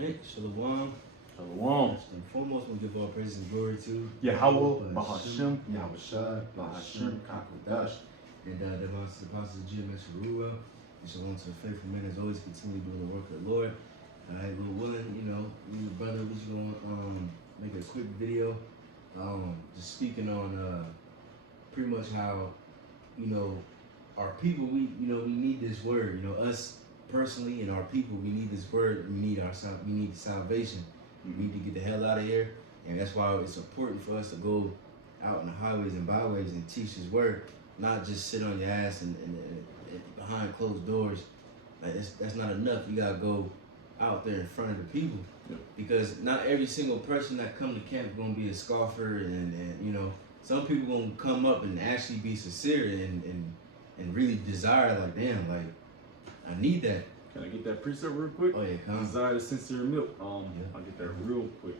Alright, Shalom. Shalom. First and foremost, we'll give all praise and glory to Yahweh, Bahashim, Yahushua, Bahashim, Kakodash. And Devon to the apostles of GMS Ruah. And shalom to the faithful men as always continue doing the work of the Lord. Alright, we're willing, you know, me and brother, we're just gonna make a quick video. Just speaking on pretty much how, you know, our people, we need this word, you know, us personally and our people, we need this word, we need salvation. We need to get the hell out of here, and that's why it's important for us to go out in the highways and byways and teach His word, not just sit on your ass and behind closed doors. Like that's not enough. You gotta go out there in front of the people, because not every single person that come to camp is gonna be a scoffer, and you know, some people gonna come up and actually be sincere and really desire, like, damn, like, I need that. Can I get that precept real quick? Oh yeah, come. Desire the sincere milk. Yeah. I'll get that real quick.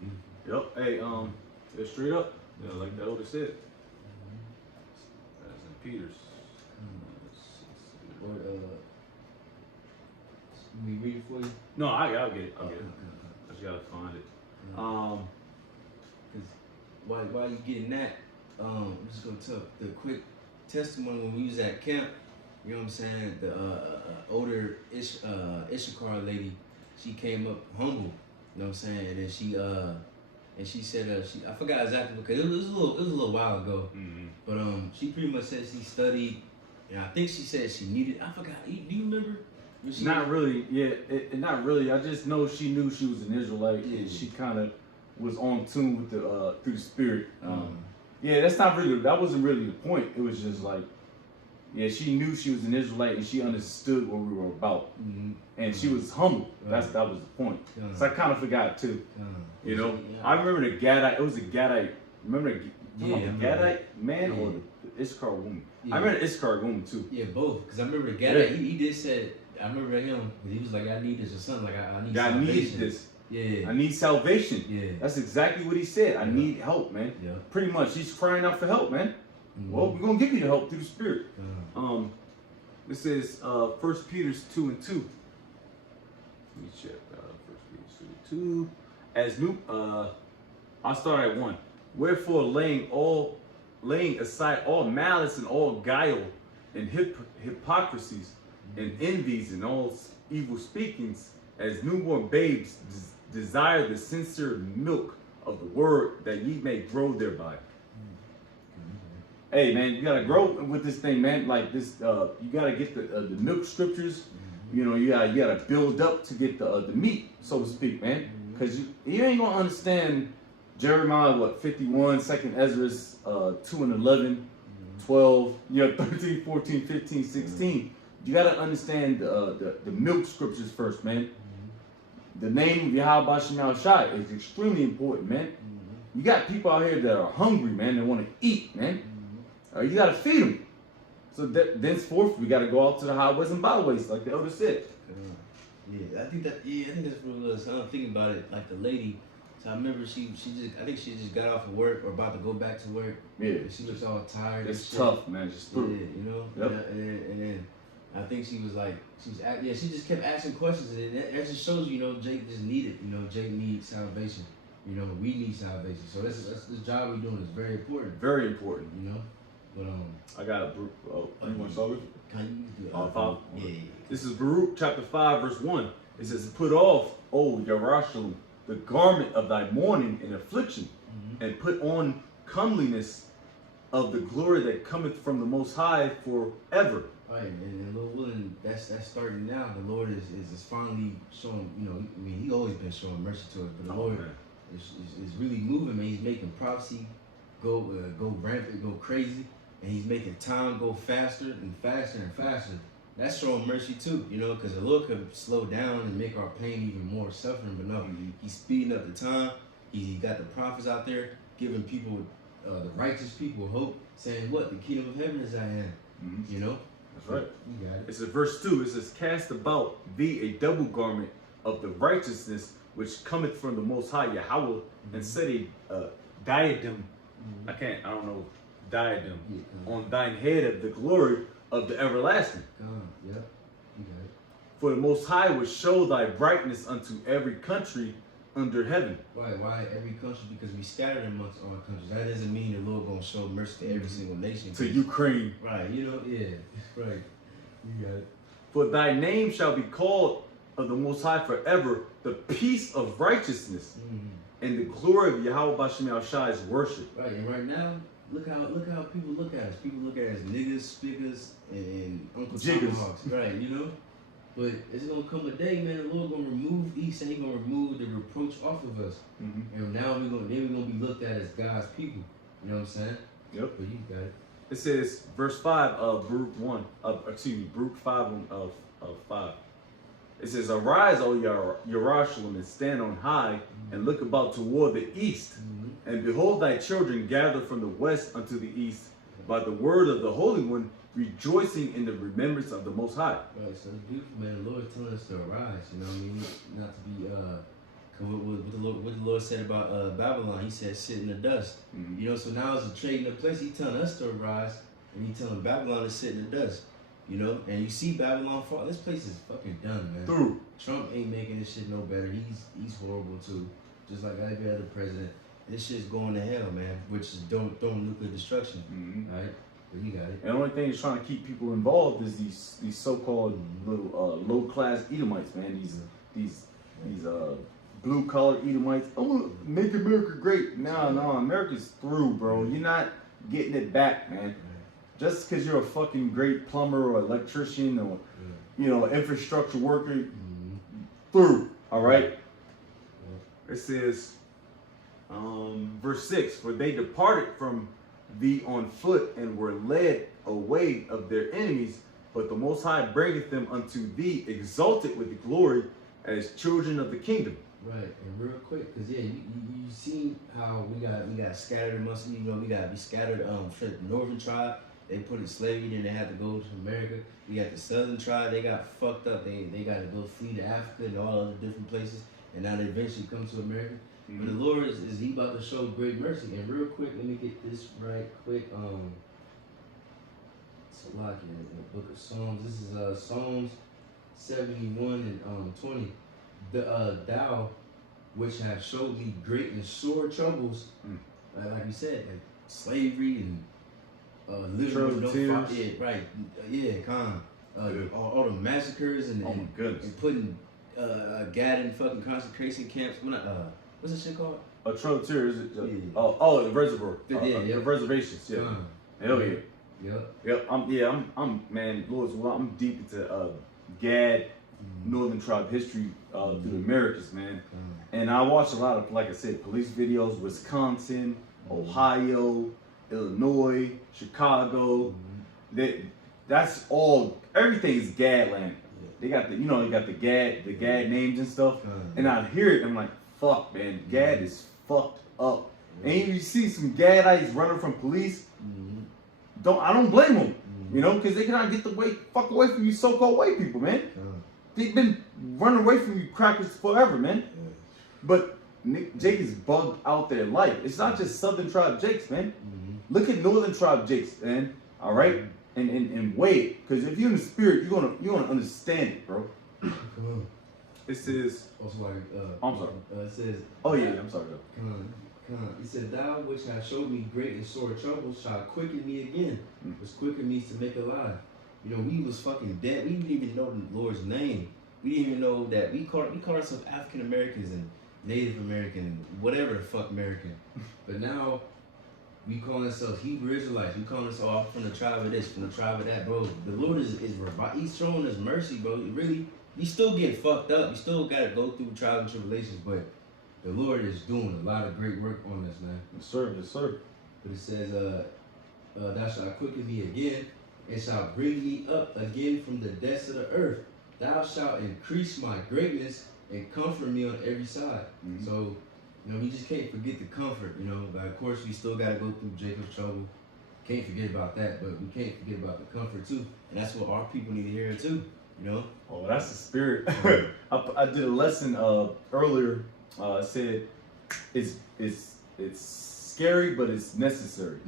Beautiful. Yep. Hey, yeah, straight up. Yeah, like the elder said. That's in Peter's. What, we read it for you? No, I'll get it. I'll get it. Okay. I just gotta find it. Cause while you getting that, I'm just gonna tell the quick testimony when we was at camp. You know what I'm saying? The older Issachar lady, she came up humble. You know what I'm saying? And then she said I forgot exactly because it was a little while ago. Mm-hmm. But she pretty much said she studied, and I think she said she needed. I forgot. Do you remember? Not really. Yeah, not really. I just know she knew she was an Israelite, and she kind of was on tune with the through the Spirit. Yeah, that wasn't really the point. It was just like, yeah, she knew she was an Israelite and she understood what we were about, and she was humble. That was the point. So I kind of forgot too. You know, I remember the Gadite. It was a Gadite. Remember the Gadite man or the Issachar woman? Yeah. I remember the Issachar woman too. Yeah, both. Because I remember the Gadite. He did say. I remember him. He was like, I need this or something. Like I need. God salvation. needs this. Yeah. I need salvation. Yeah. That's exactly what he said. I need help, man. Yeah. Pretty much, he's crying out for help, man. Well, we're gonna give you the help through the Spirit. This is 1 Peter 2:2. Let me check. 1 Peter 2:2. As new, I'll start at 1. Wherefore, laying aside all malice and all guile and hypocrisies and envies and all evil speakings, as newborn babes desire the sincere milk of the word, that ye may grow thereby. Hey man, you gotta grow with this thing, man. Like this, you gotta get the milk scriptures. You know, you gotta build up to get the meat, so to speak, man. Because you ain't gonna understand Jeremiah 51, 2nd Ezra 2 and 11, 12, 13, 14, 15, 16. You gotta understand the milk scriptures first, man. The name of Yahweh Shem Shai is extremely important, man. You got people out here that are hungry, man. They want to eat, man. You got to feed them. So thenceforth, we got to go out to the highways and byways, like the elder said. I think that's what it was. I'm thinking about it, like the lady. So I remember I think she just got off of work or about to go back to work. Yeah. She looks all tired. It's tough, man. Just through. Yeah, you know. Yep. And then I think she was like, she just kept asking questions, and that just shows you, Jake just needed. Jake needs salvation. We need salvation. So this job we're doing is very important. Very important. But I got a you want to start with? Can you do 5? Yeah. This is Baruch chapter 5 verse 1. It says, "Put off, O Yerushalayim, the garment of thy mourning and affliction, and put on comeliness of the glory that cometh from the Most High forever." All right, and Lord willing, that's starting now. The Lord is finally showing. He always been showing mercy to us, but the Lord is really moving, man. He's making prophecy go rampant, go crazy. And he's making time go faster and faster and faster. That's showing mercy too, because the Lord could slow down and make our pain even more suffering. But no, he's speeding up the time. He got the prophets out there giving people, the righteous people, hope, saying what? The kingdom of heaven is at hand. That's right. You got it. It's verse 2. It says, "Cast about thee a double garment of the righteousness which cometh from the Most High Yahweh, and set a diadem." I don't know. Diadem on thine head of the glory of the everlasting. Yep, you got it. For the Most High will show thy brightness unto every country under heaven. Right, why every country? Because we scattered amongst all countries. That doesn't mean the Lord gonna show mercy to every single nation. To Ukraine. Right, you know, yeah, right. You got it. For thy name shall be called of the Most High forever, the peace of righteousness, and the glory of Yahweh Bashem Al-Shai's worship. Right, and right now, look how people look at us. People look at us niggas, spiggers, and Uncle Tomahawks. Right, you know? But it's gonna come a day, man, the Lord gonna remove East and he gonna remove the reproach off of us. And now we're gonna be looked at as God's people. You know what I'm saying? Yep. But you got it. It says, verse 5 of Baruch 5 of 5. It says, arise, O Yerushalayim, and stand on high, and look about toward the east. And behold, thy children gather from the west unto the east, by the word of the Holy One, rejoicing in the remembrance of the Most High. Right, so it's beautiful, man. The Lord is telling us to arise, you know what I mean? Not to be, what the Lord said about Babylon, he said, sit in the dust. You know, so now it's a trade in the place. He's telling us to arise, and he's telling Babylon to sit in the dust. You know, and you see Babylon fall. This place is fucking done, man. Through. Trump ain't making this shit no better. He's horrible too, just like every other president. This shit's going to hell, man. Which is throwing nuclear destruction, right? But you got it. And the only thing that's trying to keep people involved is these so-called little low-class Edomites, man. These blue collar Edomites. Oh, make America great. No, America's through, bro. You're not getting it back, man. Just because you're a fucking great plumber or electrician or, you know, infrastructure worker, through, all right? It says, verse 6, for they departed from thee on foot and were led away of their enemies, but the Most High bringeth them unto thee, exalted with glory as children of the kingdom. Right, and real quick, because yeah, you see how we got scattered amongst, you know, we got to be scattered. For the northern tribe, they put in slavery, then they had to go to America. We got the southern tribe, they got fucked up. They got to go flee to Africa and all other different places, and now they eventually come to America. But the Lord is he about to show great mercy. And real quick, let me get this right quick. Salaki in the book of Psalms. This is Psalms 71 and 20. Thou which have showed me great and sore troubles, like you said, like slavery and living with no father, right? All the massacres and putting Gad in fucking concentration camps. What's that shit called? Trouble Tears. The reservoir. The reservations. Yeah. Hell yeah. Yep. I'm man, Lord's will. I'm deep into Gad, Northern Tribe history through the Americas, man. And I watch a lot of, like I said, police videos, Wisconsin, Ohio, Illinois, Chicago. That's all. Everything is Gad land. They got the Gad names and stuff. And I hear it, I'm like, fuck, man, Gad is fucked up. And you see some Gadites running from police. I don't blame them, you know, because they cannot get fuck away from you so-called white people, man. They've been running away from you crackers forever, man. But Jake is bugged out their life. It's not just Southern Tribe Jakes, man. Look at Northern Tribe Jakes, man. All right, and wait, because if you're in the spirit, you're gonna understand it, bro. It says. Also, like, I'm sorry. It says. Oh yeah, I'm sorry. Come on. It said, "Thou which hast showed me great and sore troubles shall quicken me again." Which quicken means to make alive. You know, we was fucking dead. We didn't even know the Lord's name. We didn't even know that we called ourselves African Americans and Native American, whatever the fuck American. But now we call ourselves Hebrew Israelites. We call us all from the tribe of this, from the tribe of that, bro. The Lord is he's showing us mercy, bro. Really, we still get fucked up. We still gotta go through trials and tribulations, but the Lord is doing a lot of great work on us, man. Yes, sir. Yes, sir. But it says, "Thou shalt quicken me again, and shalt bring me up again from the depths of the earth. Thou shalt increase my greatness and comfort me on every side." So, you know, we just can't forget the comfort, you know. But of course, we still got to go through Jacob's trouble. Can't forget about that, but we can't forget about the comfort too. And that's what our people need to hear too, you know. Oh, that's the spirit. I did a lesson earlier. Said it's scary, but it's necessary.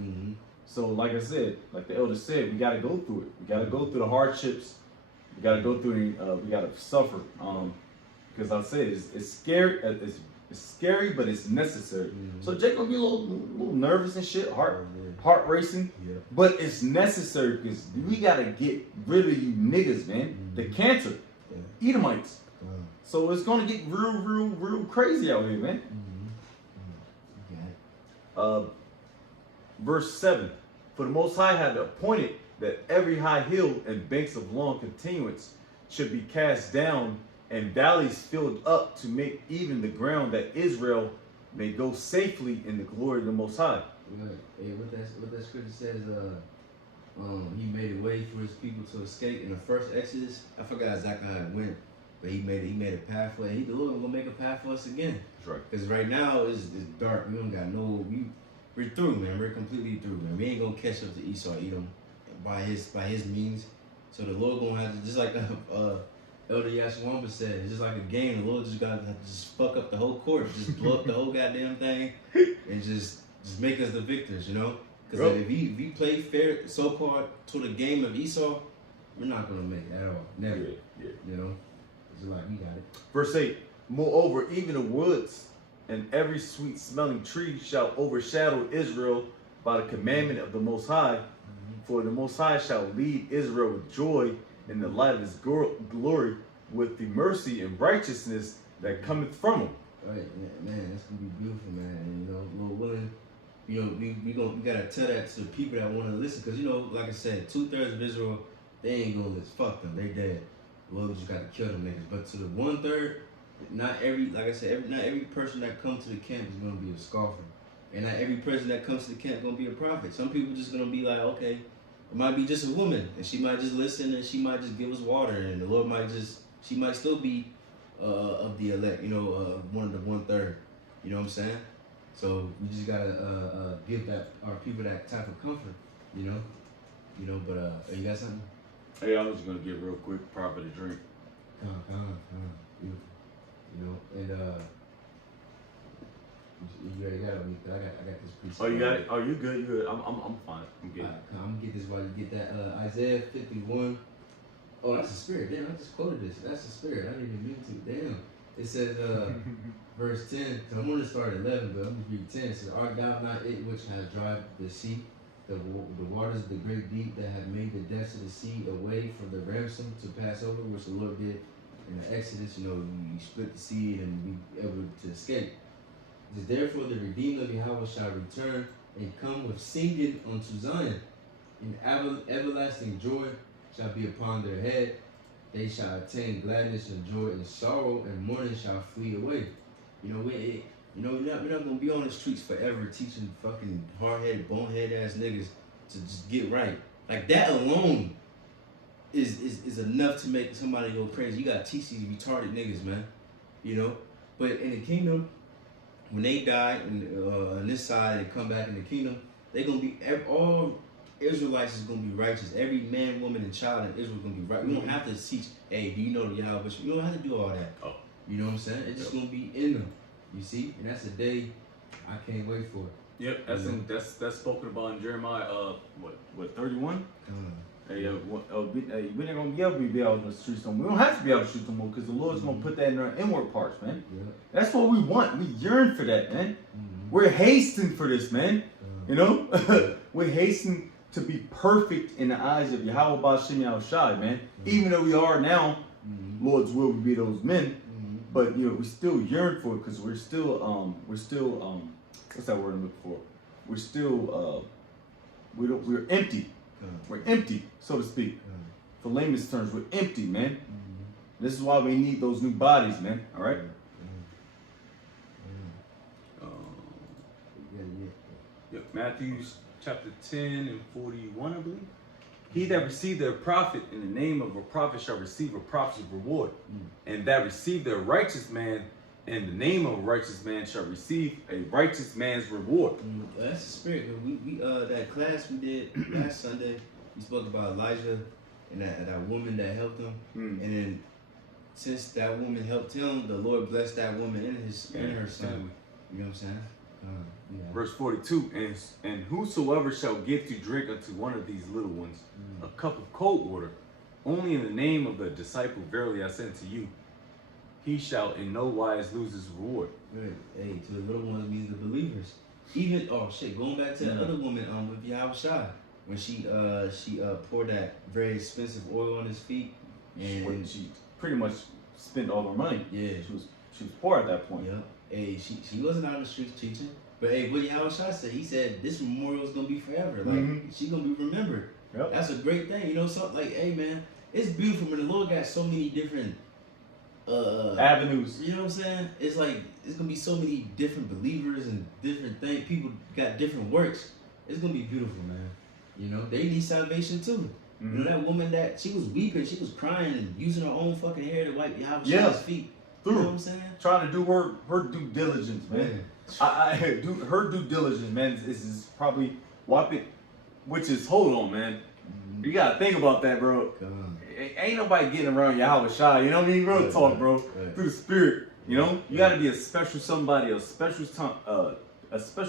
So, like I said, like the elder said, we got to go through it. We got to go through the hardships. We gotta go through. We gotta suffer. Because I say it's scary. It's scary, but it's necessary. So Jake gonna be a little nervous and shit, heart racing. Yeah. But it's necessary because we gotta get rid of you niggas, man. The cancer, Edomites. So it's gonna get real crazy out here, man. Verse 7. For the Most High had appointed that every high hill and banks of long continuance should be cast down and valleys filled up to make even the ground that Israel may go safely in the glory of the Most High. Right. Hey, what that scripture says, he made a way for his people to escape in the first Exodus. I forgot exactly how it went, but he made a pathway. The Lord gonna make a path for us again. That's right. Because right now it's dark. We don't got we're through, man. We're completely through, man. We ain't gonna catch up to Esau, Edom, by his means. So the Lord gonna have to, just like Elder Yashwamba said, it's just like a game. The Lord just gotta just fuck up the whole court, just blow up the whole goddamn thing, and just make us the victors, you know? Because if he play fair, so-called to the game of Esau, we're not gonna make it at all. Never. Yeah. You know? It's like, we got it. Verse 8. Moreover, even the woods and every sweet-smelling tree shall overshadow Israel by the commandment of the Most High. For the Most High shall lead Israel with joy in the light of his glory, with the mercy and righteousness that cometh from him. Right, man, that's gonna be beautiful, man. And you know, Lord willing, you know, we gotta tell that to the people that want to listen, because you know, like I said, 2/3 of Israel, they ain't gonna listen. Fuck them, they dead. The Lord just gotta kill them niggas. But to the 1/3, not every person that comes to the camp is gonna be a scoffer, and not every person that comes to the camp gonna be a prophet. Some people just gonna be like, okay, it might be just a woman, and she might just listen, and she might just give us water, and the Lord she might still be of the elect, you know, one of the 1/3. You know what I'm saying? So we just gotta give our people that type of comfort, you know. But you got something? Hey, I was just gonna get real quick, prophet a drink. Beautiful. You know, and you already got it with me, 'cause I got this piece. Oh, you got it? Oh, you good? You good? I'm fine. I'm good. I'm gonna get this while you get that. Isaiah 51. Oh, that's the spirit. Damn, I just quoted this. That's the spirit. I didn't even mean to. Damn. It says, verse 10. So I'm going to start at 11, but I'm going to read 10. It says, Art thou not it which has driven the sea, the waters of the great deep, that have made the depths of the sea a way for the ransom to pass over, which the Lord did in the Exodus? You know, you split the sea and be able to escape. It says, therefore the redeemed of Yahweh shall return and come with singing unto Zion, and everlasting joy shall be upon their head. They shall attain gladness and joy, and sorrow and mourning shall flee away. You know, we're not gonna be on the streets forever teaching fucking hard-headed, bonehead ass niggas to just get right. Like that alone is enough to make somebody go crazy. You gotta teach these retarded niggas, man. You know, but in the kingdom, when they die on this side and come back in the kingdom, they gonna be all Israelites is gonna be righteous. Every man, woman, and child in Israel is gonna be right. We don't have to teach, hey, do you know the Yahweh? But you don't have to do all that. Oh. You know what I'm saying? It's just gonna be in them. You see? And that's a day I can't wait for. Yep, that's spoken about in Jeremiah what 31? Hey, we're not gonna be able to be out on the streets no more. We don't have to be out on the streets no more because the Lord's gonna put that in our inward parts, man. That's what we want. We yearn for that, man. We're hasting for this, man. You know? We're hasting to be perfect in the eyes of Yahweh Ba'Shem Yahushai, man. Even though we are now, Lord's will we be those men. But you know, we still yearn for it because we're still what's that word I'm looking for? We're still we're empty. We're empty, so to speak. For layman's terms, we're empty, man. This is why we need those new bodies, man. All right. Yep, Matthew chapter 10 and 41, I believe. He that received a prophet in the name of a prophet shall receive a prophet's reward. And that received a righteous man in the name of a righteous man shall receive a righteous man's reward. That's the spirit. We that class we did last Sunday, we spoke about Elijah and that woman that helped him. And then since that woman helped him, the Lord blessed that woman in her son. You know what I'm saying? Verse 42, and whosoever shall give to drink unto one of these little ones a cup of cold water, only in the name of the disciple, verily I say unto you, he shall in no wise lose his reward. Right. Hey, to the little ones means the believers. Even going back to the other woman with Yahushua, when she poured that very expensive oil on his feet, and she pretty much spent all her money. Yeah, she was poor at that point. Yeah. Hey, she wasn't out in the streets teaching. But hey, what Yahushua said, he said this memorial is gonna be forever. Like she gonna be remembered. Yep. That's a great thing, you know. So like, hey man, it's beautiful when the Lord got so many different avenues. You know what I'm saying? It's like it's gonna be so many different believers and different things. People got different works. It's gonna be beautiful, man. You know, they need salvation too. You know that woman that she was weeping, she was crying and using her own fucking hair to wipe Yahushua's feet. You know what I'm saying? Trying to do her due diligence, man. Her due diligence, man, is probably wiping, which is, hold on, man. You gotta think about that, bro. Ain't nobody getting around Yahushua, you know what I mean? Real talk, bro. Right. Through the spirit, you know? You gotta be a special somebody, a special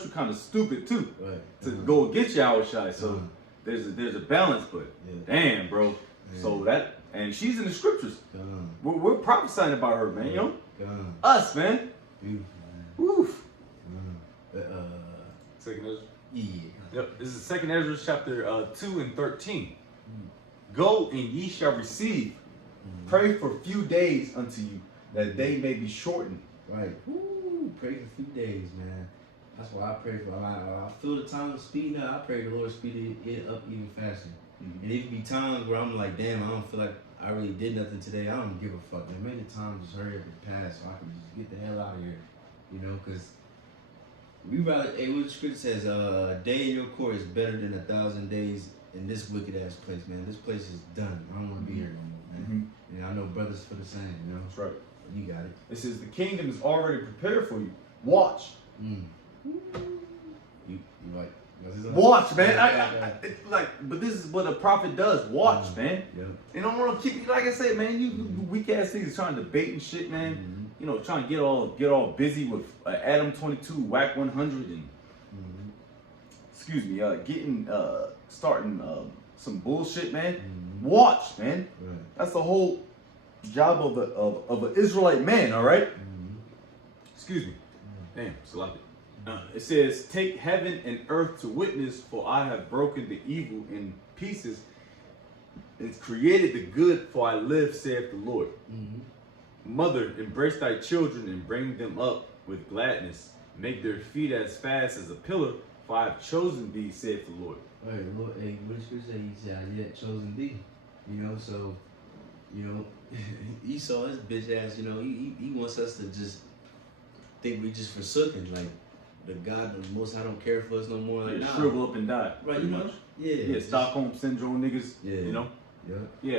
kind of stupid too, to go against Yahushua. So there's a balance, but damn, bro. So that, and she's in the scriptures. We're prophesying about her, man. You know, us, man. Beautiful, man. Woof. Second Ezra. Yeah. Yep. This is Second Ezra chapter 2 and 13. Go and ye shall receive. Pray for a few days unto you, that they may be shortened. Right. Woo. Pray for a few days, man. That's why I pray for. I feel the time of speeding up. I pray the Lord speed it up even faster. And it be times where I'm like, damn, I don't feel like I really did nothing today. I don't give a fuck. Man, maybe the time just hurry up and pass so I can just get the hell out of here. You know, because we rather, hey, what the scripture says, a day in your court is better than 1,000 days in this wicked ass place, man. This place is done. I don't want to be here no more, man. And I know brothers for the same, you know. That's right. You got it. It says the kingdom is already prepared for you. Watch. You right. Watch, man. But this is what a prophet does. Watch, man. Yep. You don't want to keep, like I said, man. You weak ass niggas trying to debate and shit, man. You know, trying to get all busy with Adam 22, Whack 100, and excuse me, starting some bullshit, man. Watch, man. Right. That's the whole job of an Israelite man. All right. Excuse me. Damn, Salaki. It says, take heaven and earth to witness, for I have broken the evil in pieces and created the good, for I live, saith the Lord. Mother, embrace thy children and bring them up with gladness. Make their feet as fast as a pillar, for I have chosen thee, saith the Lord. All right, Lord, hey, what the scripture say? He said, I yet chosen thee. You know, so, you know, Esau, his bitch ass, you know, he wants us to just think we just forsaken, like, the God, the Most High don't care for us no more. Like, shrivel up and die. Right, you know? Yeah, Stockholm syndrome niggas. Yeah. You know? Yeah.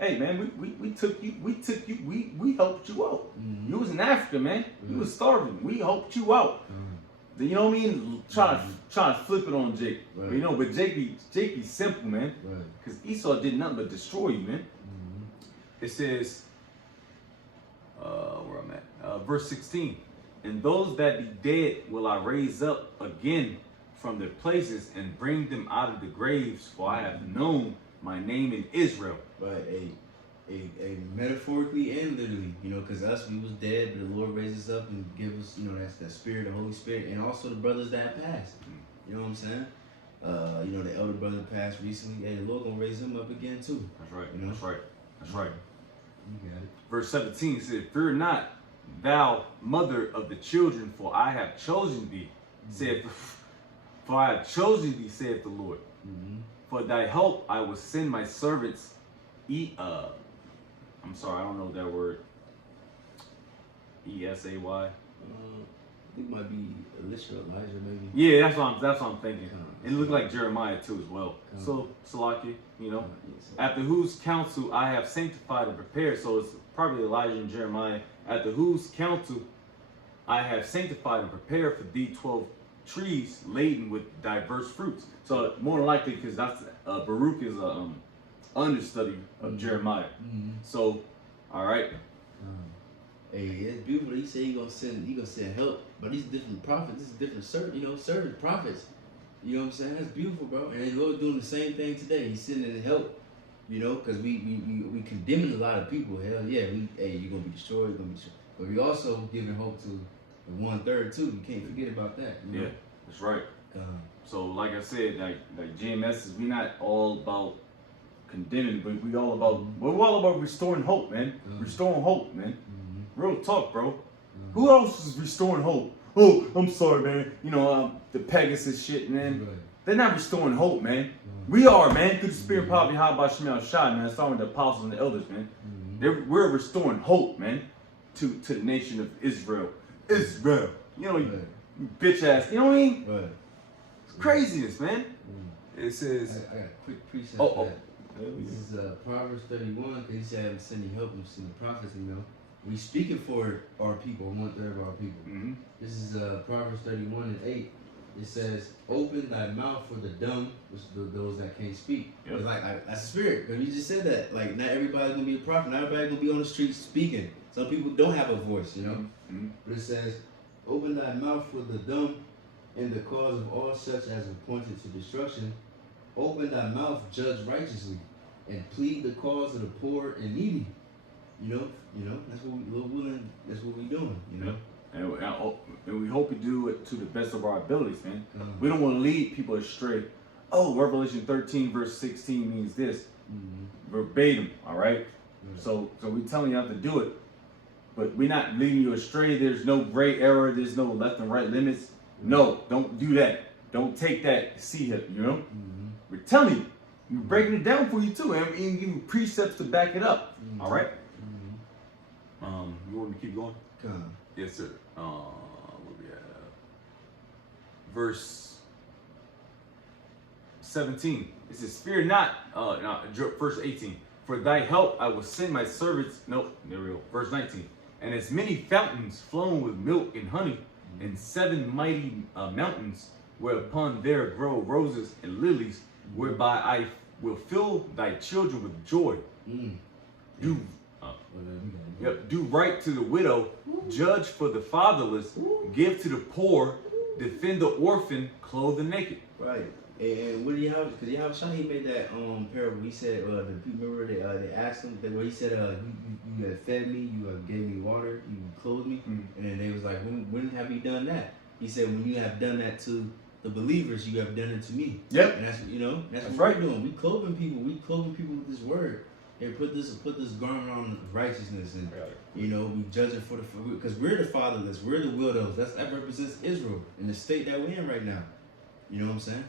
Hey man, we took you, we helped you out. You was in Africa, man. You was starving. We helped you out. You know what I mean? Trying to flip it on Jake. Right. You know, but Jake be simple, man. Right. Because Esau did nothing but destroy you, man. It says, where I'm at, verse 16. And those that be dead will I raise up again from their places and bring them out of the graves, for I have known my name in Israel. Right, a metaphorically and literally, you know, because us, we was dead, but the Lord raised us up and give us, you know, that's that spirit, the Holy Spirit, and also the brothers that passed. You know what I'm saying? You know, the elder brother passed recently. Hey, the Lord gonna raise him up again too. That's right. You know? That's right. That's right. You got it. Verse 17 says, fear not, thou mother of the children, for I have chosen thee, for I have chosen thee, saith the Lord. For thy help I will send my servants. I'm sorry, I don't know that word. ESAY. I think it might be Elisha, Elijah, maybe. Yeah, that's what I'm thinking. It looked like Jeremiah too as well. So Salaki, you know, after whose counsel I have sanctified and prepared. So it's probably Elijah and Jeremiah. After whose counsel I have sanctified and prepared for thee 12 trees laden with diverse fruits. So more than likely, because that's Baruch is a understudy of Jeremiah. So, all right. Hey, it's beautiful. He said he gonna send help, but these different prophets, this is different servant prophets. You know what I'm saying? That's beautiful, bro. And the Lord doing the same thing today. He's sending help. You know, because we condemning a lot of people. Hell yeah, you're gonna be destroyed, you're gonna be destroyed. But we also giving hope to the 1/3 too. You can't forget about that. You know? Yeah, that's right. So like I said, like GMS is we not all about condemning, but we're all about restoring hope, man. Restoring hope, man. Real talk, bro. Who else is restoring hope? Oh, I'm sorry, man. You know, the Pegasus shit, man. Right. They're not restoring hope, man. We are, man, through the spirit of poverty, how about Shemel Shai, man, starting with the apostles and the elders, man. We're restoring hope, man, to the nation of Israel. Israel. You know, you bitch ass, you know what I mean? Right. It's craziness, man. It says, I got a quick precept for that. This is Proverbs 31. He said, I'm sending help, I'm sending prophets, you know. We speaking for our people, 1/3 of our people. This is Proverbs 31:8. It says, open thy mouth for the dumb, which those that can't speak. Yep. Like, that's the spirit. Because you just said that. Like, not everybody's going to be a prophet. Not everybody's going to be on the streets speaking. Some people don't have a voice, you know. But it says, open thy mouth for the dumb in the cause of all such as appointed to destruction. Open thy mouth, judge righteously, and plead the cause of the poor and needy. You know, that's what we doing, you know. And we hope we do it to the best of our abilities, man. We don't want to lead people astray. Oh, Revelation 13 verse 16 means this. Verbatim, all right? So we telling you how to do it. But we're not leading you astray. There's no gray area. There's no left and right limits. No, don't do that. Don't take that see it, you know? We're telling you. We're breaking it down for you too. And we're giving you precepts to back it up. All right? You want me to keep going? Yes, sir. What we have? Verse 17. It says, fear not, verse 18. For thy help I will send my servants. Nope, there we go. Verse 19. And as many fountains flowing with milk and honey, and 7 mighty mountains, whereupon there grow roses and lilies, whereby I will fill thy children with joy. Do right to the widow, judge for the fatherless, give to the poor, defend the orphan, clothe the naked. Right. And what do you have? Because Yahushua, he made that parable. He said, the people, remember they asked him where he said, you have fed me, you have gave me water, you clothed me, and then they was like, when have you done that? He said, when you have done that to the believers, you have done it to me. Yep. And that's what right. we're doing. We clothing people. We clothing people with this word. They put this garment on of righteousness, and we judging for because we're the fatherless, we're the widows. That represents Israel in the state that we're in right now. You know what I'm saying?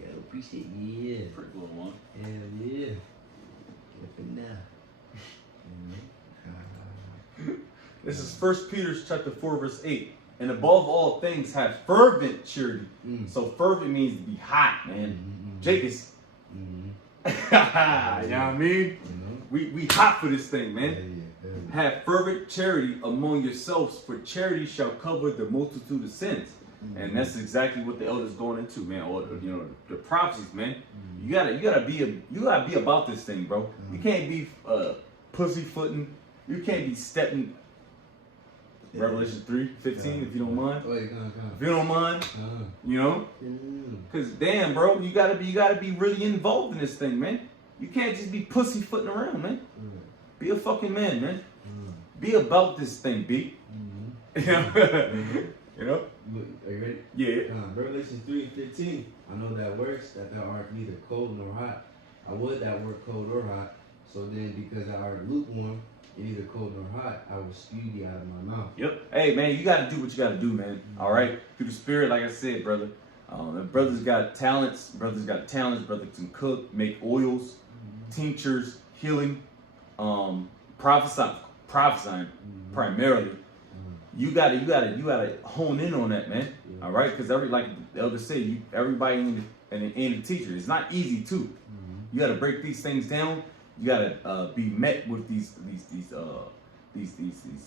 Yeah, appreciate it. Yeah. Pretty cool one. Hell yeah. Get it now. This is 1 Peter chapter 4 verse 8. And above all things have fervent charity. So fervent means to be hot, man. Jacobs. You know what I mean? We hot for this thing, man. Have fervent charity among yourselves, for charity shall cover the multitude of sins. And that's exactly what the elders going into, man. Or the prophecies, man. You gotta be about this thing, bro. You can't be pussyfooting. You can't be stepping. Revelation 3:15, if you don't mind. If you don't mind, you know, because damn, bro, you gotta be really involved in this thing, man. You can't just be pussyfooting around, man. Be a fucking man, man. Be about this thing, B. You know. Are you ready? Yeah. Revelation 3:15. I know that works, that thou art neither cold nor hot. I would that were cold or hot. So then, because thou art lukewarm, neither cold nor hot, I will spew thee out of my mouth. Yep. Hey, man, you got to do what you got to do, man. All right? Through the spirit, like I said, brother. Brothers got talents. Brothers can cook, make oils, tinctures, healing, prophesying primarily. You gotta hone in on that, man. All right? Because like the elders say, everybody in the teacher. It's not easy, too. You got to break these things down. You gotta be met with these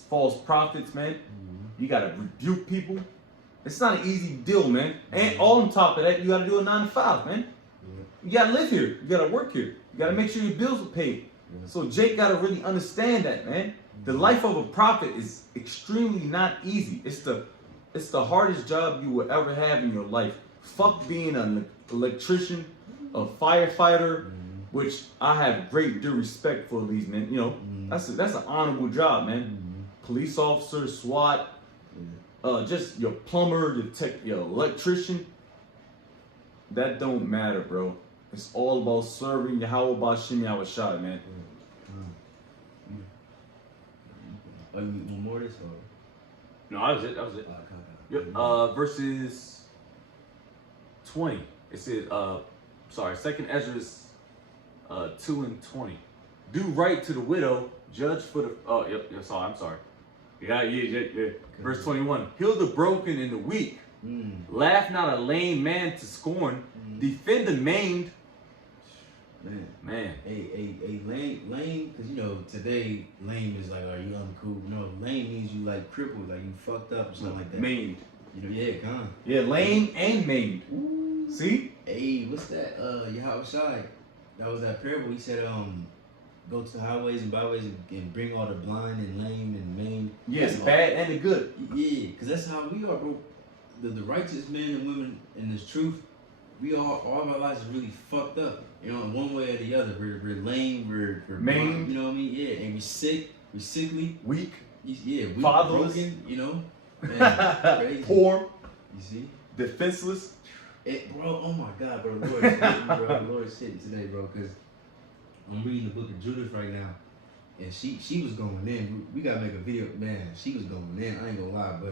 false prophets, man. You gotta rebuke people. It's not an easy deal, man. And all on top of that, you gotta do a 9 to 5, man. You gotta live here. You gotta work here. You gotta make sure your bills are paid. So Jake gotta really understand that, man. The life of a prophet is extremely not easy. It's the hardest job you will ever have in your life. Fuck being an electrician, a firefighter, which I have great due respect for these men. You know, that's an honorable job, man. Police officer, SWAT, just your plumber, your electrician. That don't matter, bro. It's all about serving Yahweh Bashim Yahushua, man. Are you one more this or? No, that was it. That was it. Yep. Verses 20. It says, Second Ezra's 2 and 20. Do right to the widow, judge for the. Oh, yep. I'm sorry. Yeah. Verse 21. Heal the broken and the weak. Laugh not a lame man to scorn. Defend the maimed. Man. Hey, lame, because you know, today, lame is like, are you uncool? No, lame means you like crippled, like you fucked up or something like that. Maimed. You know, yeah, gone. Yeah, lame and maimed. Ooh. See? Hey, what's that? Yahweh Shai. That was that parable. He said, go to the highways and byways and bring all the blind and lame and maimed. Yes, bad and the good. Yeah, because that's how we are, bro. The righteous men and women in this truth, we all of our lives is really fucked up. You know, in one way or the other. We're lame, we're maimed. You know what I mean? Yeah, and we're sick, we're sickly. Weak. Yeah, weak, fatherless. Broken, you know? Man, crazy. Poor. You see? Defenseless. Bro, oh my God, bro. The Lord is hitting, bro. The Lord is hitting today, bro, because I'm reading the book of Judith right now. And she was going in. We gotta make a video. Man, she was going in. I ain't gonna lie, but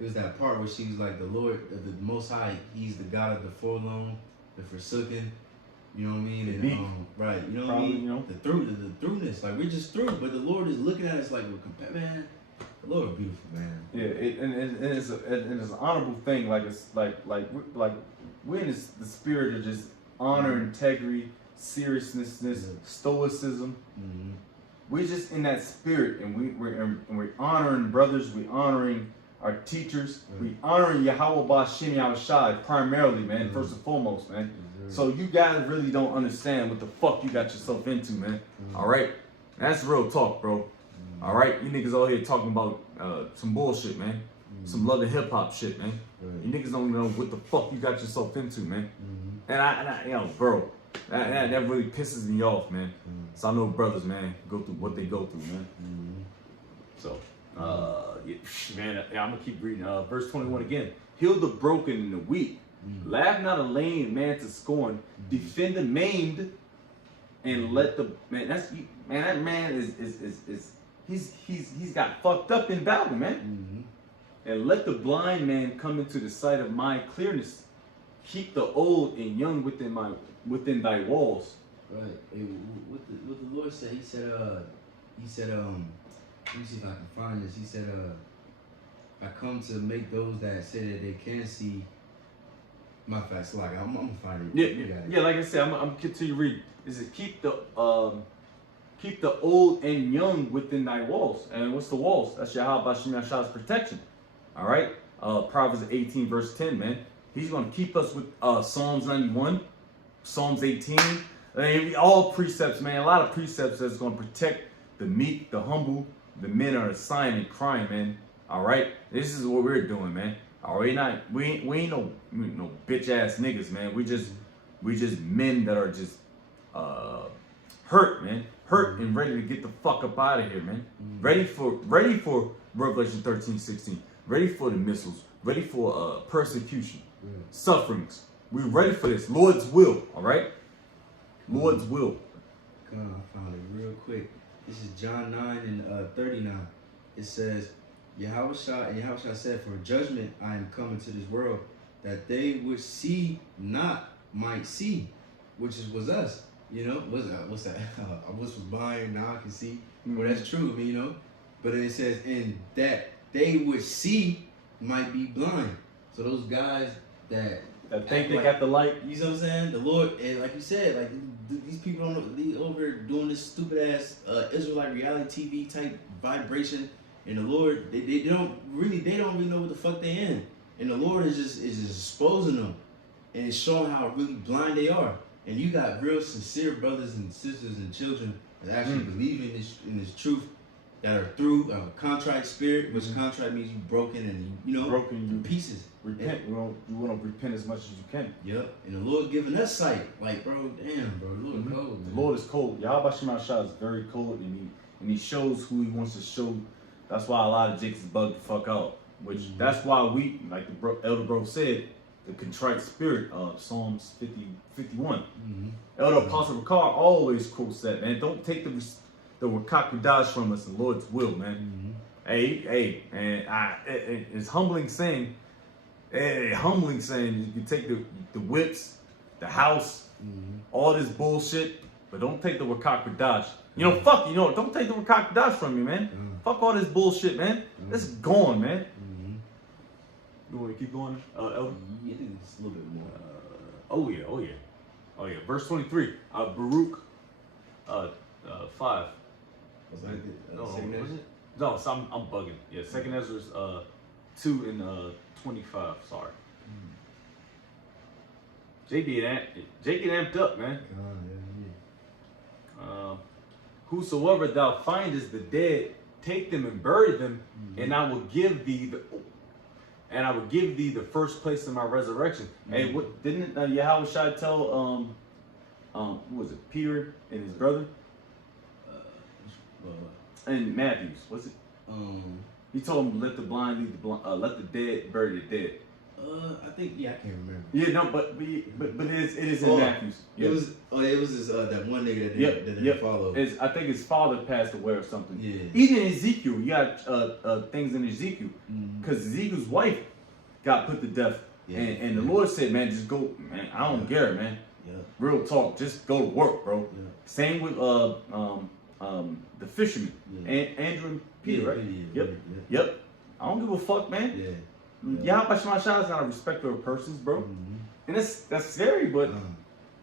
it was that part where she was like, the Lord, the Most High, He's the God of the forlorn, the forsaken. You know what I mean? And right, you know what I mean? You know? The throughness, like we're just through, but the Lord is looking at us like we're man. The Lord is beautiful, man. Yeah, and it's an honorable thing. Like it's like we're in the spirit of just honor, integrity, seriousness, stoicism. We're just in that spirit, and we're honoring brothers. We're honoring our teachers. We honoring Yahweh Bashim Yahushua primarily, man. First and foremost, man. So you guys really don't understand what the fuck you got yourself into, man. All right, that's real talk, bro. All right, you niggas all here talking about some bullshit, man. Some love and hip hop shit, man. You niggas don't know what the fuck you got yourself into, man. And I you know, bro, that really pisses me off, man. So I know brothers, man, go through what they go through, man. So, yeah, man, I'm gonna keep reading. Verse 21 again. Heal the broken and the weak. Laugh not a lame man to scorn. Defend the maimed, and let the man. That man is he's got fucked up in battle, man. And let the blind man come into the sight of my clearness. Keep the old and young within thy walls. Right. Hey, what the Lord said, he said, let me see if I can find this. He said, I come to make those that say that they can see my facts. Like, I'm gonna find it. Yeah, like I said, I'm gonna continue reading. It says, keep the old and young within thy walls. And what's the walls? That's Yahweh Bashim Yahshua's protection. All right. Proverbs 18 verse 10, man. He's gonna keep us with Psalms 91, Psalms 18. I mean, all precepts, man. A lot of precepts that's gonna protect the meek, the humble, the men are sighing and crying, man. All right. This is what we're doing, man. All right, we ain't no bitch ass niggas, man. We just men that are just hurt, man. Hurt and ready to get the fuck up out of here, man. Ready for Revelation 13:16. Ready for the missiles. Ready for persecution, sufferings. We're ready for this. Lord's will, all right? Lord's will. God, I found it real quick. This is John 9 and 39. It says, Yahweh said, for judgment I am coming to this world, that they which see not might see, which was us. You know, what's that? I was blind, now I can see. Well, that's true, I mean, you know. But then it says, and that they which see might be blind. So those guys that think they got the light. You know what I'm saying? The Lord, and like you said, like these people don't know, they over here doing this stupid ass Israelite reality TV type vibration. And the Lord, they don't really know what the fuck they in. And the Lord is just exposing them and it's showing how really blind they are. And you got real sincere brothers and sisters and children that actually believe in this truth. that are through a contrite spirit, which contrite means you broken and you know broken, you pieces. repent. You want to repent as much as you can. Yep. And the Lord giving us sight. Like, bro, damn, bro, the Lord cold. Man. The Lord is cold. Yahweh Shema Shah is very cold, and he shows who he wants to show. That's why a lot of Jakes is bugged the fuck out. Which that's why we, like the Elder Bro said, the contrite spirit of Psalms 51. Elder Apostle Ricard always quotes that, man. Don't take the Wakakudash from us in the Lord's will, man. Hey, and it's humbling saying. Humbling saying you can take the whips, the house, all this bullshit, but don't take the Wakakudash. You know, fuck, you know, don't take the Wakakudash from me, man. Fuck all this bullshit, man. It's gone, man. You want to keep going, Elder? Yeah, it's a little bit more. Oh yeah. Verse 23. Baruch 5. Was that it? No, Second was Ezra? it? No, so I'm bugging. Yeah, Second Ezra's 2 and 25. Sorry. Jake get amped up, man. Whosoever thou findest the dead, take them and bury them, and I will give thee the first place in my resurrection. Hey, what didn't Yahweh Shai tell who was it, Peter and his brother? In Matthews, was it? He told him, let the blind lead the blind, let the dead bury the dead. I think I can't remember. Yeah, no, but it is in Matthews. It was this that one nigga that didn't follow. I think his father passed away or something. Yeah. Even in Ezekiel, you got things in Ezekiel, because Ezekiel's wife got put to death, and the Lord said, man, just go, man. I don't care, man. Yeah. Real talk, just go to work, bro. Yeah. Same with the fishermen, Andrew and Peter, right? Yep. I don't give a fuck, man. Yeah. Yahweh Shema Shah is not a respecter of persons, bro. And that's scary, but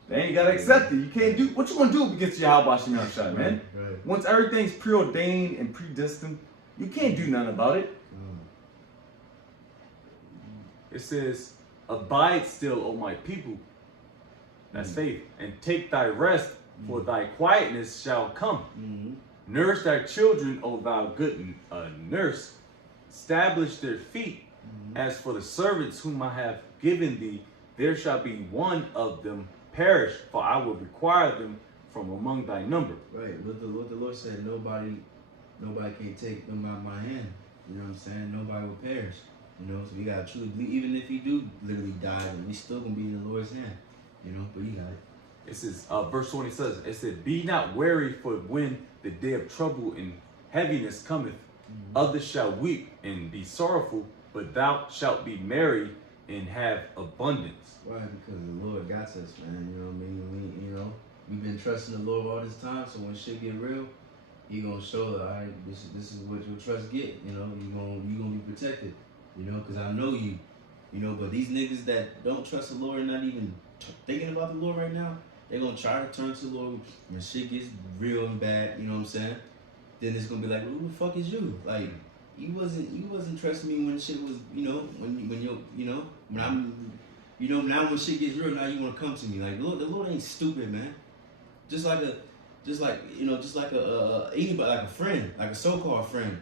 they ain't gotta accept it. You can't do what you gonna do against Yahweh Shema Shah, man. Right. Once everything's preordained and predestined, you can't do nothing about it. It says, abide still, O my people. That's faith. And take thy rest, for thy quietness shall come. Nurse thy children, O thou good nurse. Establish their feet. As for the servants whom I have given thee, there shall be one of them perish, for I will require them from among thy number. Right. What the Lord said, nobody can take them out of my hand. You know what I'm saying? Nobody will perish. You know, so we gotta truly believe, even if he do literally die, then we still gonna be in the Lord's hand. You know, but he got it. It says, verse 20 says, it said, be not wary, for when the day of trouble and heaviness cometh, others shall weep and be sorrowful, but thou shalt be merry and have abundance. Why? Because the Lord got us, man. You know what I mean? We've been trusting the Lord all this time, so when shit get real, he gonna show that, all right, this is what your trust get. You know, you gonna be protected. You know, because I know you. You know, but these niggas that don't trust the Lord and not even thinking about the Lord right now, they're gonna try to turn to the Lord when shit gets real and bad. You know what I'm saying? Then it's gonna be like, well, who the fuck is you? Like, you wasn't trusting me when shit was, you know, when I'm, you know, now when shit gets real, now you want to come to me. Like, the Lord ain't stupid, man. Just like anybody, like a friend, like a so-called friend.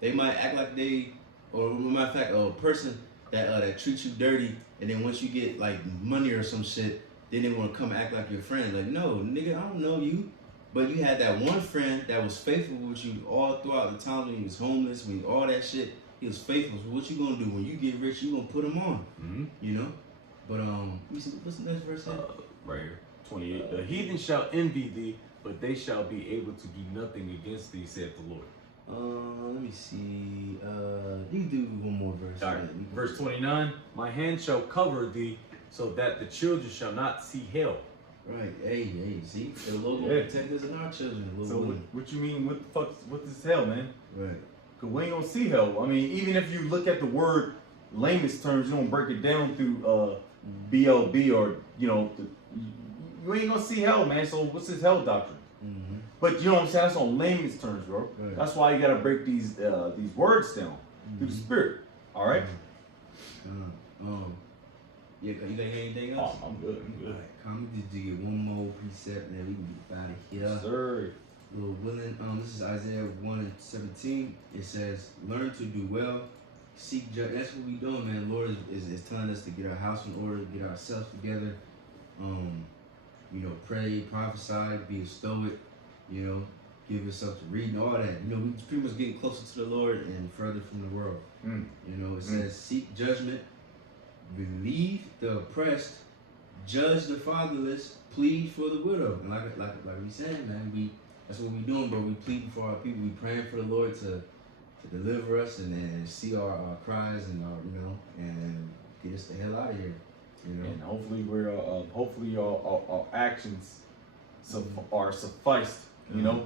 They might act like they, or matter of fact, a person that treats you dirty, and then once you get like money or some shit, then they want to come act like your friend. Like, no, nigga, I don't know you. But you had that one friend that was faithful with you all throughout the time when he was homeless, when all that shit, he was faithful. So what you gonna do when you get rich? You gonna put him on, you know? But what's the next verse? Right here, 28. The heathen shall envy thee, but they shall be able to do nothing against thee, saith the Lord. Let me see. You do one more verse. All right. Verse 29. My hand shall cover thee, so that the children shall not see hell. Right, hey, see, the Lord will protect us and our children. So what you mean? What is hell, man? Right. Cause we ain't gonna see hell. I mean, even if you look at the word layman's terms, you don't break it down through BLB or you ain't gonna see hell, man. So what's this hell doctrine? But you know what I'm saying? That's on layman's terms, bro. Right. That's why you gotta break these words down through the spirit. All right. Yeah, you got anything else? I'm good. All right, come just to get one more precept, and then we can get out of here. Yes, sir. Lord willing, this is Isaiah 1:17. It says, learn to do well, seek judge. That's what we doing, man. Lord is telling us to get our house in order, get ourselves together. Pray, prophesy, be a stoic, give yourself to reading, all that. We pretty much getting closer to the Lord and further from the world. It says, seek judgment, relieve the oppressed, judge the fatherless, plead for the widow. And like we saying, man, that's what we doing, bro. We pleading for our people. We praying for the Lord to deliver us and see our cries and and get us the hell out of here. And hopefully our actions are sufficed. Yeah.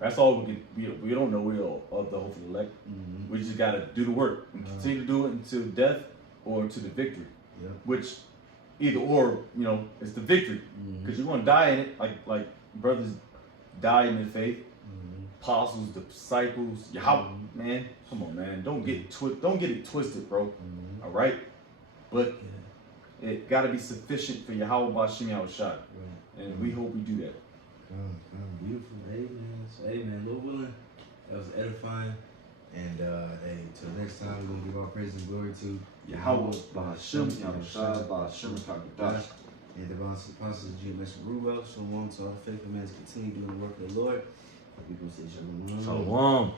That's all we can. We don't know. We are of the hopeful elect. We just gotta do the work and continue to do it until death or to the victory. Yeah. Which either or, it's the victory because you're gonna die in it. Like brothers die in their faith. Apostles, the disciples, Yahweh, man. Come on, man. Don't get it twisted, bro. All right, but it got to be sufficient for Yahweh Bashim Yahushua. And we hope we do that. Beautiful. Amen. Lord willing, that was edifying. And till next time, we're gonna give our praise and glory to Yahweh Bashim Yahushua Bashim Kakadash. and the apostles of GMS Ruel. So on to our faithful men continue doing the work of the Lord. We gonna say shalom. Shalom.